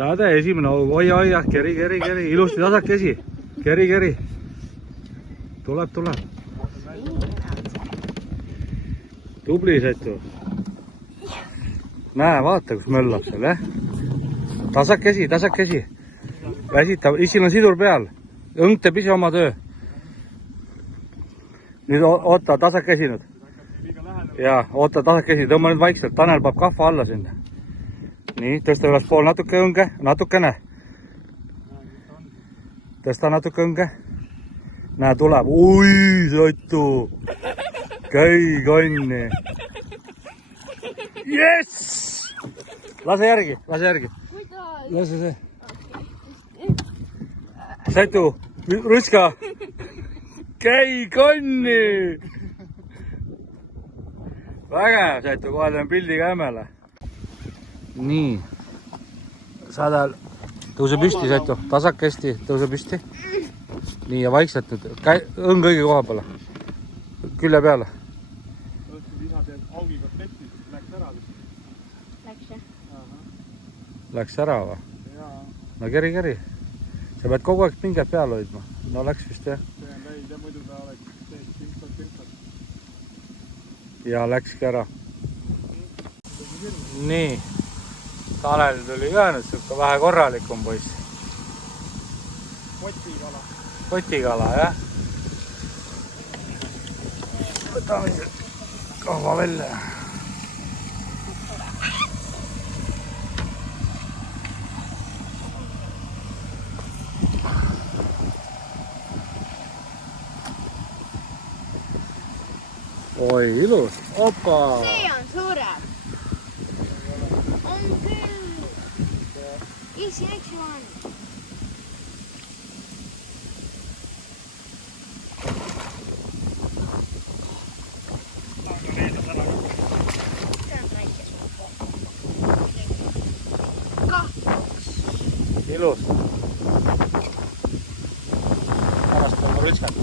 Sade esimene, oi, keri, ilusti tasakesi. Keri. Tuleb. Tubli Setu. Näe, vaata, kus möllab seal, jah. Tasakesi. Väsitav, isil on sidur peal. Õng teeb ise oma töö. Nüüd oota, tasakesi nüüd. Jaa, oota, tasakesi. Tõmba nüüd vaikselt. Tanel paab kahva alla sinna. Nii, tõsta üles pool natuke õnge. Natukene. Tõsta natuke õnge. Näe, tuleb. Ui, Setu. Käi kanni. Yes! Lase järgi. Lase see. Setu, ruska. Käi kanni. Vägev, Setu, kohe teen pildiga ämmele. Nii. Sadal. Tõuse püsti, Setu. Tasakesti, tõuse püsti. Nii, ja vaikselt nüüd. Õng õige koha peale. Külje peale. Läks ära või? No keri. Sa pead kogu aeg pinget peal hoidma. No läks vist jah. Ja läkski ära. Nii. Tanel tuli ka nüüd siuke vähe korralikum poiss. Kotikala, jah. Võtame see kahva välja. Oi, ilus. Opa! See on suurem. On küll. Easy next one. Ilus. Pärast on rütskat.